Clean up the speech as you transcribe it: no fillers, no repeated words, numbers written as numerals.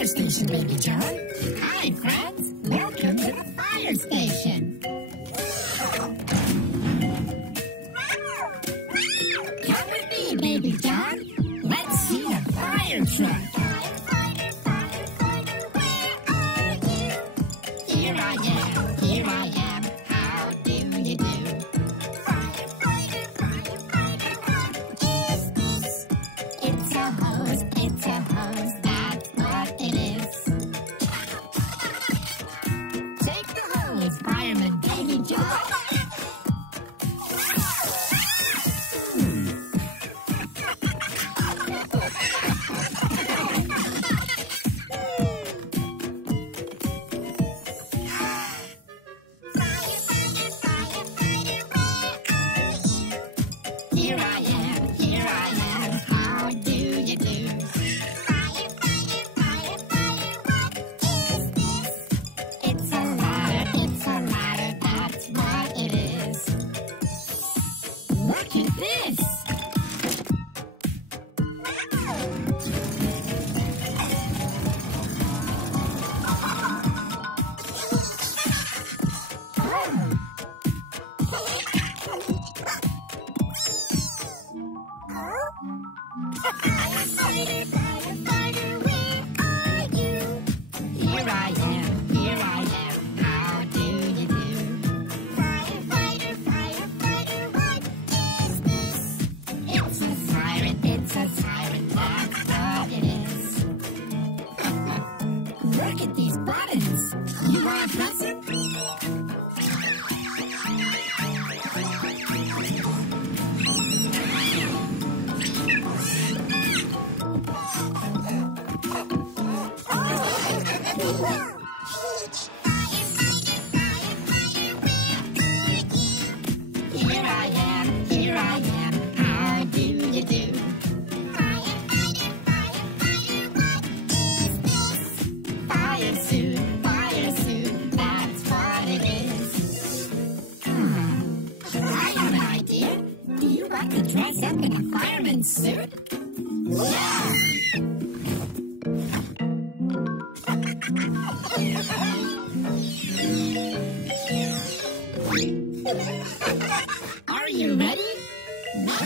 fire station, Baby John. Hi, friends. Welcome to the fire station. Come with me, Baby John. Let's see the fire truck. Here I am, here I am. How do you do? Firefighter, firefighter, what is this? It's a hose, that's what it is. Take the hose, fireman Baby John. Here I am, how do you do? Firefighter, firefighter, what is this? It's a ladder, that's what it is. Look at this! Firefighter, firefighter, where are you? Here I am, how do you do? Firefighter, firefighter, what is this? It's a siren, that's what it is. Look at these buttons. You wanna press it? Here I am, how do you do? Firefighter, firefighter, what is this? Fire suit, that's what it is. I have an idea. Do you want to dress up in a fireman's suit? Yeah! Are you ready? No.